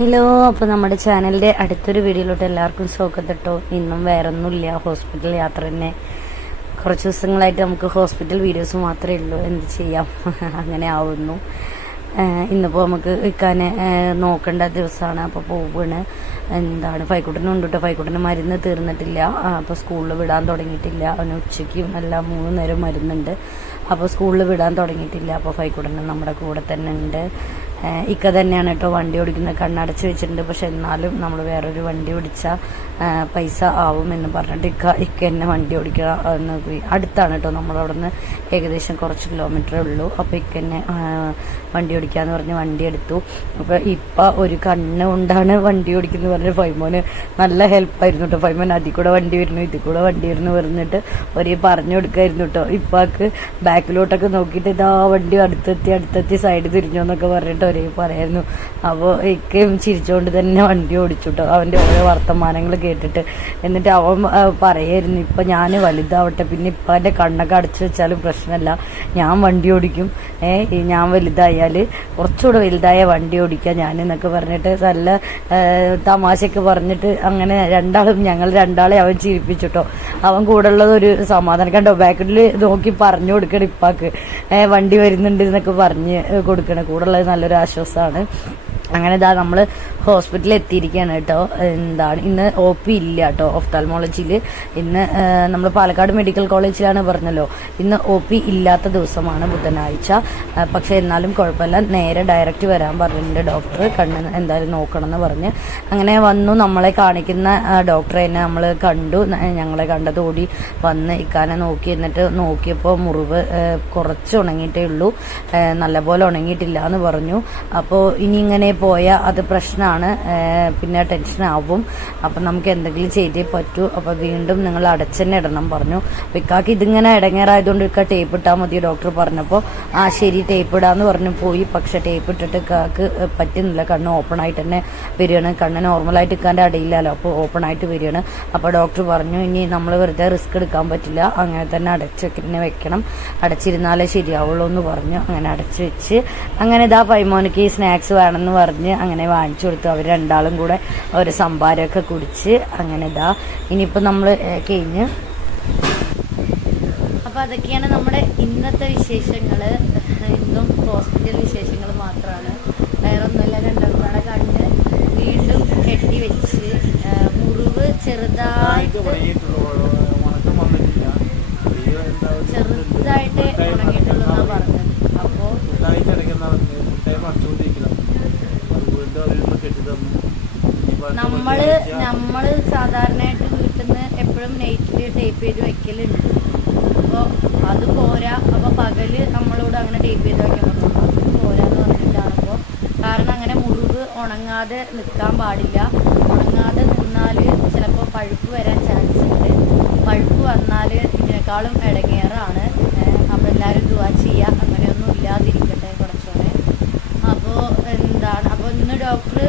Hello, അപ്പോൾ നമ്മുടെ ചാനലിൻ്റെ അടുത്തൊരു വീഡിയോയിലോട്ട് എല്ലാവർക്കും സ്വാഗതം കേട്ടോ. ഇന്നും വേറൊന്നുമില്ല, ഹോസ്പിറ്റൽ യാത്ര തന്നെ. കുറച്ച് ദിവസങ്ങളായിട്ട് നമുക്ക് ഹോസ്പിറ്റൽ വീഡിയോസ് മാത്രമേ ഉള്ളൂ, എന്ത് ചെയ്യാം, അങ്ങനെ ആവുന്നു. ഇന്നിപ്പോൾ നമുക്ക് ഇക്കാനെ നോക്കേണ്ട ദിവസമാണ്, അപ്പോൾ പോവാണ്. ഫൈക്കുട്ടനുണ്ട് കേട്ടോ. ഫൈക്കുട്ടന് മരുന്ന് തീർന്നിട്ടില്ല, അപ്പോൾ സ്കൂളിൽ വിടാൻ തുടങ്ങിയിട്ടില്ല. അവന് ഉച്ചയ്ക്കും എല്ലാം 3 നേരം മരുന്നുണ്ട്, അപ്പോൾ സ്കൂളിൽ വിടാൻ തുടങ്ങിയിട്ടില്ല. അപ്പോൾ ഫൈക്കുട്ടന് നമ്മുടെ കൂടെ തന്നെ ഉണ്ട്. ഇക്ക തന്നെയാണ് കേട്ടോ വണ്ടി ഓടിക്കുന്നത്. കണ്ണടച്ച് വെച്ചിട്ടുണ്ട്, പക്ഷെ എന്നാലും നമ്മൾ വേറൊരു വണ്ടി ഓടിച്ചാൽ പൈസ ആവും എന്ന് പറഞ്ഞിട്ട് ഇക്ക എന്നെ വണ്ടി ഓടിക്കണം. അടുത്താണ് കേട്ടോ, നമ്മളവിടെ നിന്ന് ഏകദേശം കുറച്ച് കിലോമീറ്ററേ ഉള്ളൂ. അപ്പോൾ ഇക്ക എന്നെ വണ്ടി ഓടിക്കാന്ന് പറഞ്ഞ് വണ്ടി എടുത്തു. അപ്പോൾ ഇപ്പം ഒരു കണ്ണ് കൊണ്ടാണ് വണ്ടി ഓടിക്കുന്നത് പറഞ്ഞ് ഫൈമോന് നല്ല ഹെൽപ്പായിരുന്നു കേട്ടോ. ഫൈമോൻ അതിൽ കൂടെ വണ്ടി വരുന്നു, ഇതിൽ കൂടെ വണ്ടി വരുന്നു പറഞ്ഞിട്ട് ഒരേ പറഞ്ഞു കൊടുക്കായിരുന്നു കേട്ടോ. ഇപ്പാക്ക് ബാക്കിലോട്ടൊക്കെ നോക്കിയിട്ട് ഇതാ വണ്ടി അടുത്തെത്തി സൈഡ് തിരിഞ്ഞോ എന്നൊക്കെ പറഞ്ഞിട്ട് ഒരേ പറയായിരുന്നു. അപ്പോൾ ഇക്കയും ചിരിച്ചുകൊണ്ട് തന്നെ വണ്ടി ഓടിച്ചു കേട്ടോ, അവൻ്റെ ഓരോ വർത്തമാനങ്ങൾ കേട്ടിട്ട്. എന്നിട്ട് അവൻ പറയായിരുന്നു, ഇപ്പം ഞാൻ വലുതാവട്ടെ, പിന്നെ ഇപ്പം എൻ്റെ കണ്ണൊക്കെ അടച്ചു വെച്ചാലും പ്രശ്നമല്ല, ഞാൻ വണ്ടി ഓടിക്കും, ഞാൻ വലുതായാൽ കുറച്ചുകൂടെ വലുതായ വണ്ടി ഓടിക്കാം ഞാൻ എന്നൊക്കെ പറഞ്ഞിട്ട് നല്ല തമാശയൊക്കെ പറഞ്ഞിട്ട് അങ്ങനെ ഞങ്ങൾ രണ്ടാളെ അവൻ ചിരിപ്പിച്ചിട്ടോ. അവൻ കൂടെ ഉള്ളത് ഒരു സമാധാനം കണ്ടോ. ബാക്കിൽ നോക്കി പറഞ്ഞു കൊടുക്കണം ഇപ്പാക്ക് വണ്ടി വരുന്നുണ്ട് എന്നൊക്കെ പറഞ്ഞ് കൊടുക്കണം. കൂടെ ഉള്ളത് നല്ലൊരു ആശ്വാസമാണ്. അങ്ങനെ ഇതാ നമ്മൾ ഹോസ്പിറ്റലിൽ എത്തിയിരിക്കുകയാണ് കേട്ടോ. ഇന്ന് OP ഇല്ല കേട്ടോ ഓഫ്താൽമോളജിയിൽ. ഇന്ന് നമ്മൾ പാലക്കാട് മെഡിക്കൽ കോളേജിലാണ് പറഞ്ഞല്ലോ. ഇന്ന് OP ഇല്ലാത്ത ദിവസമാണ്, ബുധനാഴ്ച. പക്ഷെ എന്നാലും കുഴപ്പമില്ല, നേരെ ഡയറക്റ്റ് വരാൻ പറഞ്ഞിട്ടുണ്ട് ഡോക്ടർ. കണ്ണ് എന്തായാലും നോക്കണം എന്ന് പറഞ്ഞ് അങ്ങനെ വന്നു. നമ്മളെ കാണിക്കുന്ന ഡോക്ടറെ തന്നെ നമ്മൾ കണ്ടു. ഞങ്ങളെ കണ്ടതോടി വന്ന് ഇക്കാനെ നോക്കി. എന്നിട്ട് നോക്കിയപ്പോൾ മുറിവ് കുറച്ച് ഉണങ്ങിയിട്ടേ ഉള്ളൂ, നല്ലപോലെ ഉണങ്ങിയിട്ടില്ല എന്ന് പറഞ്ഞു. അപ്പോൾ ഇനി ഇങ്ങനെ പോയാൽ അത് പ്രശ്നമാണ്, പിന്നെ ടെൻഷനാവും. അപ്പം നമുക്ക് എന്തെങ്കിലും ചെയ്തേ പറ്റൂ. അപ്പം വീണ്ടും നിങ്ങൾ അടച്ചെന്നെ ഇടണം പറഞ്ഞു. അപ്പം ഇക്കാക്ക് ഇതിങ്ങനെ ഇടങ്ങേറായതുകൊണ്ട് ഇക്ക ടേപ്പ് ഇട്ടാൽ മതി ഡോക്ടർ പറഞ്ഞപ്പോൾ ശരി ടേപ്പ് ഇടാന്ന് പറഞ്ഞു പോയി. പക്ഷെ ടേപ്പ് ഇട്ടിട്ട് ഇക്കാക്ക് പറ്റുന്നില്ല, കണ്ണ് ഓപ്പൺ ആയിട്ട് തന്നെ വരികയാണ്. കണ്ണ് നോർമലായിട്ട് ഇക്കാൻ്റെ അടയില്ലല്ലോ, അപ്പോൾ ഓപ്പൺ ആയിട്ട് വരികയാണ്. അപ്പോൾ ഡോക്ടർ പറഞ്ഞു, ഇനി നമ്മൾ വെറുതെ റിസ്ക് എടുക്കാൻ പറ്റില്ല, അങ്ങനെ തന്നെ അടച്ചൊക്കെ വെക്കണം, അടച്ചിരുന്നാലേ ശരിയാവുള്ളൂ എന്ന് പറഞ്ഞു. അങ്ങനെ അടച്ചു വെച്ച് അങ്ങനെ ഇതാ ഫൈമോനിക്ക് സ്നാക്സ് വേണമെന്ന് പറഞ്ഞ് അങ്ങനെ വാങ്ങിച്ചു കൊടുത്തു. അവർ രണ്ടാളും കൂടെ ഒരു സംഭാരമൊക്കെ കുടിച്ച് അങ്ങനെ ഇതാ ഇനിയിപ്പോൾ നമ്മൾ കഴിഞ്ഞ്. അപ്പോൾ അതൊക്കെയാണ് നമ്മുടെ ഇന്നത്തെ വിശേഷങ്ങൾ. ഇന്നും ഹോസ്പിറ്റൽ വിശേഷങ്ങൾ മാത്രമാണ്, വേറൊന്നുമില്ല. രണ്ടാളുടെ കണ്ണ് വീണ്ടും കെട്ടി വെച്ച് മുറിവ് ചെറുതായിട്ട് ഉണങ്ങിയിട്ടുള്ളൂ പറഞ്ഞത്. അപ്പോൾ നമ്മള് സാധാരണയായിട്ട് വീട്ടിൽ നിന്ന് എപ്പോഴും നെറ്റിൽ ടേപ്പ് ചെയ്ത് വെക്കലുണ്ട്. അപ്പോൾ അത് പോരാ. അപ്പോൾ പകല് നമ്മളോട് അങ്ങനെ ടേപ്പ് ചെയ്ത് വെക്കാൻ പറ്റും, അത് പോരാന്ന് പറഞ്ഞിട്ടാണ്. അപ്പോൾ കാരണം അങ്ങനെ മുറിവ് ഉണങ്ങാതെ നിൽക്കാൻ പാടില്ല. ഉണങ്ങാതെ നിന്നാൽ ചിലപ്പോൾ പഴുപ്പ് വരാൻ ചാൻസ് ഉണ്ട്. പഴുപ്പ് വന്നാൽ ഇതിനേക്കാളും ഇടങ്ങേറാണ്. അപ്പോൾ എല്ലാവരും ദുആ ചെയ്യുക, അങ്ങനെയൊന്നും ഇല്ലാതിരിക്കട്ടെ കുറച്ചോടെ. അപ്പോൾ അപ്പോൾ ഇന്ന് ഡോക്ടർ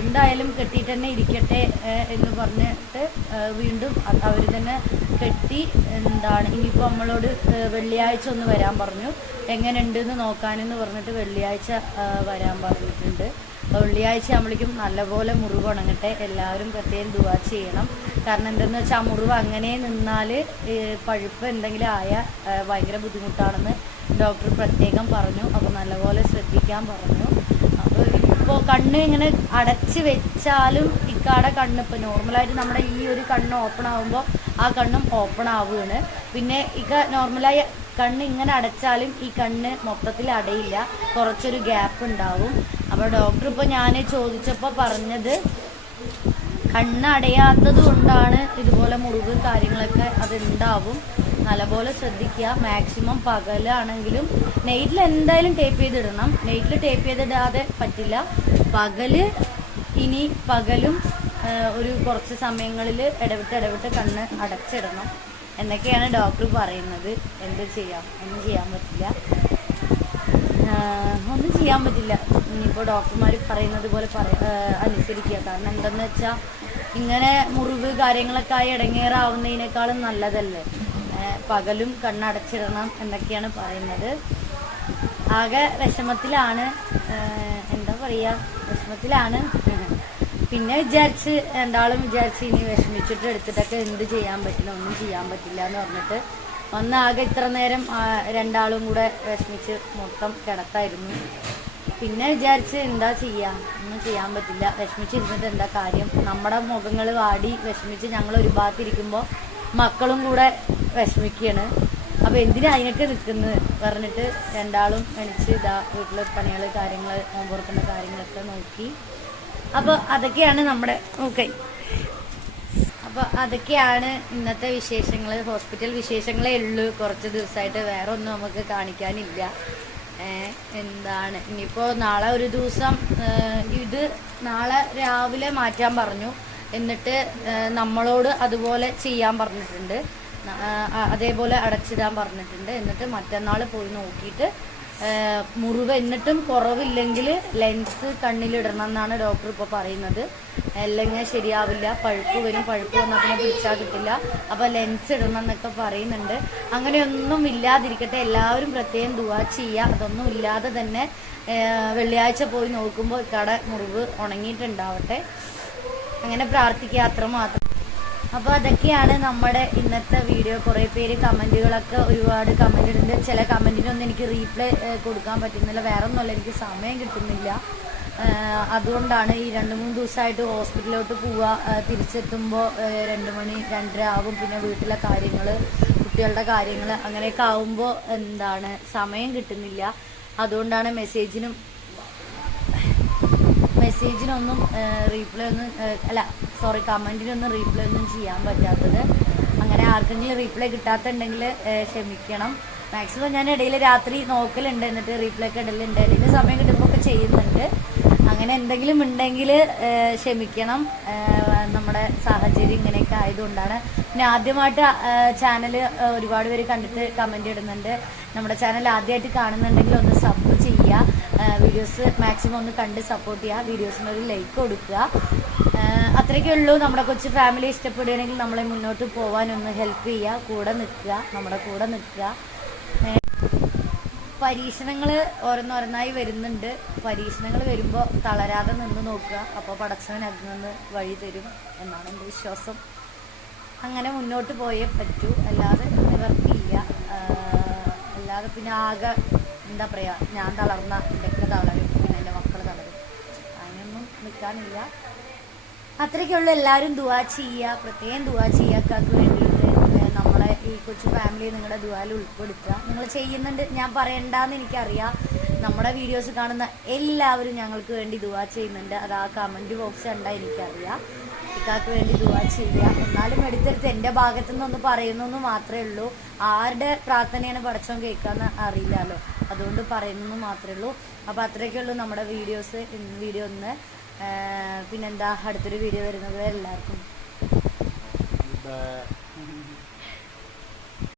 എന്തായാലും കെട്ടിയിട്ട് തന്നെ ഇരിക്കട്ടെ എന്ന് പറഞ്ഞിട്ട് വീണ്ടും അവർ തന്നെ കെട്ടി. ഇനിയിപ്പോൾ നമ്മളോട് വെള്ളിയാഴ്ച ഒന്ന് വരാൻ പറഞ്ഞു, എങ്ങനെയുണ്ടെന്ന് നോക്കാനെന്ന് പറഞ്ഞിട്ട് വെള്ളിയാഴ്ച വരാൻ പറഞ്ഞിട്ടുണ്ട്. അപ്പോൾ വെള്ളിയാഴ്ച ആകുമ്പോഴേക്കും നല്ലപോലെ മുറിവ് ഉണങ്ങട്ടെ. എല്ലാവരും പ്രത്യേകം ദുആ ചെയ്യണം. കാരണം എന്തെന്ന് വെച്ചാൽ ആ മുറിവ് അങ്ങനെ നിന്നാൽ പഴുപ്പ് എന്തെങ്കിലും ആയാൽ ഭയങ്കര ബുദ്ധിമുട്ടാണെന്ന് ഡോക്ടർ പ്രത്യേകം പറഞ്ഞു. അപ്പോൾ നല്ലപോലെ ശ്രദ്ധിക്കാൻ പറഞ്ഞു. അപ്പോൾ ഇപ്പോൾ കണ്ണ് ഇങ്ങനെ അടച്ച് വെച്ചാലും ഇക്കാടെ കണ്ണ് ഇപ്പോൾ നോർമലായിട്ട് നമ്മുടെ ഈ ഒരു കണ്ണ് ഓപ്പൺ ആകുമ്പോൾ ആ കണ്ണും ഓപ്പൺ ആവുകയാണ്. പിന്നെ നോർമലായി കണ്ണ് ഇങ്ങനെ അടച്ചാലും ഈ കണ്ണ് മൊത്തത്തിൽ അടയില്ല, കുറച്ചൊരു ഗ്യാപ്പ് ഉണ്ടാവും. അപ്പോൾ ഡോക്ടർ ഇപ്പോൾ ഞാൻ ചോദിച്ചപ്പോൾ പറഞ്ഞത് കണ്ണ് അടയാത്തത് കൊണ്ടാണ് ഇതുപോലെ മുറിവ് കാര്യങ്ങളൊക്കെ അത് ഉണ്ടാവും. നല്ലപോലെ ശ്രദ്ധിക്കുക. മാക്സിമം പകലാണെങ്കിലും നൈറ്റിൽ എന്തായാലും ടേപ്പ് ചെയ്തിടണം. നൈറ്റിൽ ടേപ്പ് ചെയ്തിടാതെ പറ്റില്ല. പകലും ഒരു കുറച്ച് സമയങ്ങളിൽ ഇടവിട്ട് കണ്ണ് അടച്ചിടണം എന്നൊക്കെയാണ് ഡോക്ടർ പറയുന്നത്. എന്ത് ചെയ്യാം, ഒന്നും ചെയ്യാൻ പറ്റില്ല. ഇനിയിപ്പോൾ ഡോക്ടർമാർ പറയുന്നത് പോലെ അനുസരിക്കുക. കാരണം എന്തെന്ന് വെച്ചാൽ ഇങ്ങനെ മുറിവ് കാര്യങ്ങളൊക്കെ ആയി ഇടങ്ങേറാവുന്നതിനേക്കാളും നല്ലതല്ലേ പകലും കണ്ണടച്ചിടണം എന്നൊക്കെയാണ് പറയുന്നത്. ആകെ വിഷമത്തിലാണ്. എന്താ പറയുക, വിഷമത്തിലാണ്. പിന്നെ വിചാരിച്ച് രണ്ടാളും വിചാരിച്ച് ഇനി വിഷമിച്ചിട്ട് എടുത്തിട്ടൊക്കെ എന്ത് ചെയ്യാൻ പറ്റില്ല, ഒന്നും ചെയ്യാൻ പറ്റില്ല എന്ന് പറഞ്ഞിട്ട് ഒന്നാകെ ഇത്ര നേരം രണ്ടാളും കൂടെ വിഷമിച്ച് മൊത്തം കിടത്തായിരുന്നു. പിന്നെ വിചാരിച്ച് എന്താ ചെയ്യാ, ഒന്നും ചെയ്യാൻ പറ്റില്ല, വിഷമിച്ചിരുന്നിട്ട് എന്താ കാര്യം, നമ്മുടെ മുഖങ്ങൾ വാടി വിഷമിച്ച് ഞങ്ങൾ ഒരു ഭാഗത്തിരിക്കുമ്പോൾ മക്കളും കൂടെ വിഷമിക്കുകയാണ്. അപ്പോൾ എന്തിനാ അതിനൊക്കെ നിൽക്കുന്നത് പറഞ്ഞിട്ട് രണ്ടാളും എണിച്ച് ഇതാ വീട്ടിലെ പണികൾ കാര്യങ്ങൾ നോമ്പുറക്കുന്ന കാര്യങ്ങളൊക്കെ നോക്കി. അപ്പോൾ അതൊക്കെയാണ് നമ്മുടെ അപ്പോൾ അതൊക്കെയാണ് ഇന്നത്തെ വിശേഷങ്ങൾ. ഹോസ്പിറ്റൽ വിശേഷങ്ങളേ ഉള്ളൂ കുറച്ച് ദിവസമായിട്ട്, വേറെ ഒന്നും നമുക്ക് കാണിക്കാനില്ല. എന്താണ് ഇനിയിപ്പോൾ നാളെ ഒരു ദിവസം ഇത് നാളെ രാവിലെ മാറ്റാൻ പറഞ്ഞു, എന്നിട്ട് നമ്മളോട് അതുപോലെ ചെയ്യാൻ പറഞ്ഞിട്ടുണ്ട്, അതേപോലെ അടച്ചിടാൻ പറഞ്ഞിട്ടുണ്ട്. എന്നിട്ട് മറ്റന്നാൾ പോയി നോക്കിയിട്ട് മുറിവ് എന്നിട്ടും കുറവില്ലെങ്കിൽ ലെൻസ് കണ്ണിലിടണം എന്നാണ് ഡോക്ടർ ഇപ്പോൾ പറയുന്നത്. അല്ലെങ്കിൽ ശരിയാവില്ല, പഴുപ്പ് വരും, പഴുപ്പ് വന്നാൽ പിന്നെ പിടിച്ചാൽ കിട്ടില്ല, അപ്പോൾ ലെൻസ് ഇടണം എന്നൊക്കെ പറയുന്നുണ്ട്. അങ്ങനെയൊന്നും ഇല്ലാതിരിക്കട്ടെ, എല്ലാവരും പ്രത്യേകം ദുആ ചെയ്യുക. അതൊന്നും ഇല്ലാതെ തന്നെ വെള്ളിയാഴ്ച പോയി നോക്കുമ്പോൾ കട മുറിവ് ഉണങ്ങിയിട്ടുണ്ടാവട്ടെ, അങ്ങനെ പ്രാർത്ഥിക്കുക, അത്രമാത്രം. അപ്പോൾ അതൊക്കെയാണ് നമ്മുടെ ഇന്നത്തെ വീഡിയോ. കുറേ പേര് കമൻറ്റുകളൊക്കെ ഒരുപാട് കമൻറ്റ് ഇടുന്നുണ്ട്. ചില കമൻറ്റിനൊന്നും എനിക്ക് റീപ്ലൈ കൊടുക്കാൻ പറ്റുന്നില്ല, വേറെ ഒന്നുമല്ല, എനിക്ക് സമയം കിട്ടുന്നില്ല. അതുകൊണ്ടാണ് ഈ 2-3 ദിവസമായിട്ട് ഹോസ്പിറ്റലിലോട്ട് പോവുക, തിരിച്ചെത്തുമ്പോൾ 2 മണി 2:30 ആകും. പിന്നെ വീട്ടിലെ കാര്യങ്ങൾ, കുട്ടികളുടെ കാര്യങ്ങൾ, അങ്ങനെയൊക്കെ ആകുമ്പോൾ എന്താണ് സമയം കിട്ടുന്നില്ല. അതുകൊണ്ടാണ് മെസ്സേജിനൊന്നും റീപ്ലൈ ഒന്നും കമൻറ്റിനൊന്നും റീപ്ലൈ ഒന്നും ചെയ്യാൻ പറ്റാത്തത്. അങ്ങനെ ആർക്കെങ്കിലും റീപ്ലൈ കിട്ടാത്തുണ്ടെങ്കിൽ ക്ഷമിക്കണം. മാക്സിമം ഞാൻ ഇടയിൽ രാത്രി നോക്കലുണ്ട്, എന്നിട്ട് റീപ്ലൈ ഒക്കെ ഇടലുണ്ട്, ഇടയിൽ സമയം കിട്ടുമ്പോൾ ഒക്കെ ചെയ്യുന്നുണ്ട്. അങ്ങനെ എന്തെങ്കിലും ഉണ്ടെങ്കിൽ ക്ഷമിക്കണം, നമ്മുടെ സാഹചര്യം ഇങ്ങനെയൊക്കെ ആയതുകൊണ്ടാണ്. പിന്നെ ആദ്യമായിട്ട് ചാനൽ ഒരുപാട് പേര് കണ്ടിട്ട് കമൻറ്റ് ഇടുന്നുണ്ട്. നമ്മുടെ ചാനൽ ആദ്യമായിട്ട് കാണുന്നുണ്ടെങ്കിൽ ഒന്ന് സബ് ചെയ്യുക, വീഡിയോസ് മാക്സിമം ഒന്ന് കണ്ട് സപ്പോർട്ട് ചെയ്യുക, വീഡിയോസിനൊരു ലൈക്ക് കൊടുക്കുക. അത്രയൊക്കെ ഉള്ളൂ. നമ്മുടെ കൊച്ചു ഫാമിലി ഇഷ്ടപ്പെടുകയാണെങ്കിൽ നമ്മളെ മുന്നോട്ട് പോകാനൊന്ന് ഹെൽപ്പ് ചെയ്യുക, കൂടെ നിൽക്കുക, നമ്മുടെ കൂടെ നിൽക്കുക. പരീക്ഷണങ്ങൾ ഓരോന്നോരോന്നായി വരുന്നുണ്ട്. പരീക്ഷണങ്ങൾ വരുമ്പോൾ തളരാതെ നിന്ന് നോക്കുക, അപ്പോൾ പടച്ചവൻ അതിൽ നിന്ന് വഴി തരും എന്നാണ് എൻ്റെ വിശ്വാസം. അങ്ങനെ മുന്നോട്ട് പോയേ പറ്റൂ, അല്ലാതെ നിവർത്തിയില്ല. അല്ലാതെ പിന്നെ ആകെ എന്താ പറയുക, ഞാൻ തളർന്ന എൻ്റെയൊക്കെ തളരും, പിന്നെ എൻ്റെ മക്കൾ തളരും, അതിനൊന്നും നിൽക്കാനില്ല. അത്രയ്ക്കുള്ളൂ. എല്ലാവരും ദുആ ചെയ്യുക, പ്രത്യേകം ദുആ ചെയ്യാക്കാക്ക് വേണ്ടിയിട്ട്. നമ്മളെ ഈ കൊച്ചു ഫാമിലി നിങ്ങളുടെ ദുആയിൽ ഉൾപ്പെടുത്തുക. നിങ്ങൾ ചെയ്യുന്നുണ്ട്, ഞാൻ പറയണ്ടെന്ന് എനിക്കറിയാം. നമ്മുടെ വീഡിയോസ് കാണുന്ന എല്ലാവരും ഞങ്ങൾക്ക് വേണ്ടി ദുആ ചെയ്യുന്നുണ്ട്. അത് ആ കമൻറ്റ് ബോക്സ് കണ്ടാൽ എനിക്കറിയാം. ഇക്കാക്ക് വേണ്ടി ദുആ ചെയ്യുക. എന്നാലും എടുത്തെടുത്ത് എൻ്റെ ഭാഗത്തു നിന്നൊന്ന് പറയുന്നെന്ന് മാത്രമേ ഉള്ളൂ. ആരുടെ പ്രാർത്ഥനയാണ് പടച്ചോൻ കേൾക്കാന്ന് അറിയില്ലല്ലോ, അതുകൊണ്ട് പറയുന്നെന്ന് മാത്രമേ ഉള്ളൂ. അപ്പോൾ അത്രയൊക്കെ ഉള്ളൂ നമ്മുടെ വീഡിയോ ഒന്ന്. പിന്നെന്താ, അടുത്തൊരു വീഡിയോ വരുന്നത് എല്ലാവർക്കും